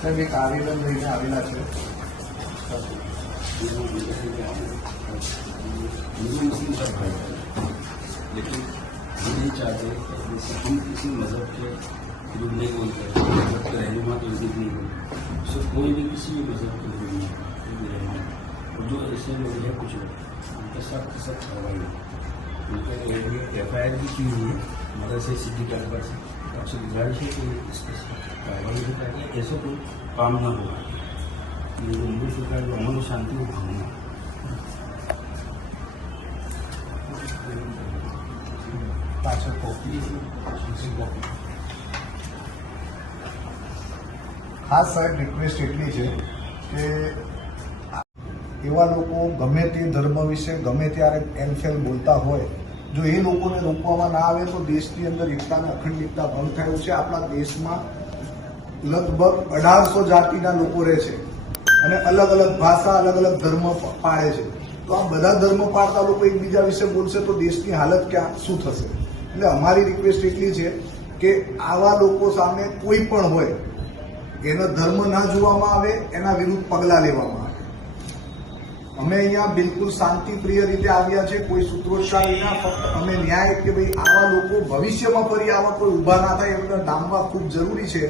સાહેબ એક આવેદન લઈને આવેલા છે. लेकिन हम नहीं चाहते जैसे हम किसी मज़हब के विरुद्ध नहीं बोलते, मज़हब के रहनुमा के विरुद्ध नहीं बोलते, सो कोई भी किसी भी मज़हब के विरुद्ध नहीं, और जो ऐसे लोग हैं कुछ लोग उनके सख्त कार्रवाई उनके FIR भी की हुई है मदरसे सिद्दीक अकबर से. आपसे गुजारिश है कि इस पर कार्रवाई भी करें, ऐसा कोई काम ना होगा. ये जो हिंदू सरकार जो अमन शांति को भावना પાછળ કોપી ખાસ સાહેબ રિક્વેસ્ટ એટલી છે કે એવા લોકો ગમે તે ધર્મ વિશે ગમે ત્યારે એમફેલ બોલતા હોય, જો એ લોકોને રોકવામાં ના આવે તો દેશની અંદર એકતા અને અખંડિતતા ભંગ થયું છે. આપણા દેશમાં લગભગ 1800 જાતિના લોકો રહે છે અને અલગ અલગ ભાષા અલગ અલગ ધર્મ પાળે છે. તો આ બધા ધર્મ પાળતા લોકો એકબીજા વિશે બોલશે તો દેશની હાલત ક્યાં શું થશે? એટલે અમારી રિક્વેસ્ટ એટલી છે કે આવા લોકો સામે કોઈ પણ હોય એનો ધર્મ ના જોવામાં આવે, એના વિરુદ્ધ પગલાં લેવામાં આવે. અમે અહીંયા બિલકુલ શાંતિપ્રિય રીતે આવ્યા છે, કોઈ સૂત્રોચ્ચાર વિના. ફક્ત અમે ન્યાય કે ભાઈ આવા લોકો ભવિષ્યમાં ફરી આવા કોઈ ઊભા ના થાય એમને ડામવા ખૂબ જરૂરી છે.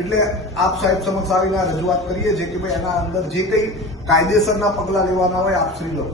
એટલે આપ સાહેબ સમક્ષ આવીને રજૂઆત કરીએ છીએ કે ભાઈ એના અંદર જે કંઈ કાયદેસરના પગલાં લેવાના હોય આપ શ્રી લો.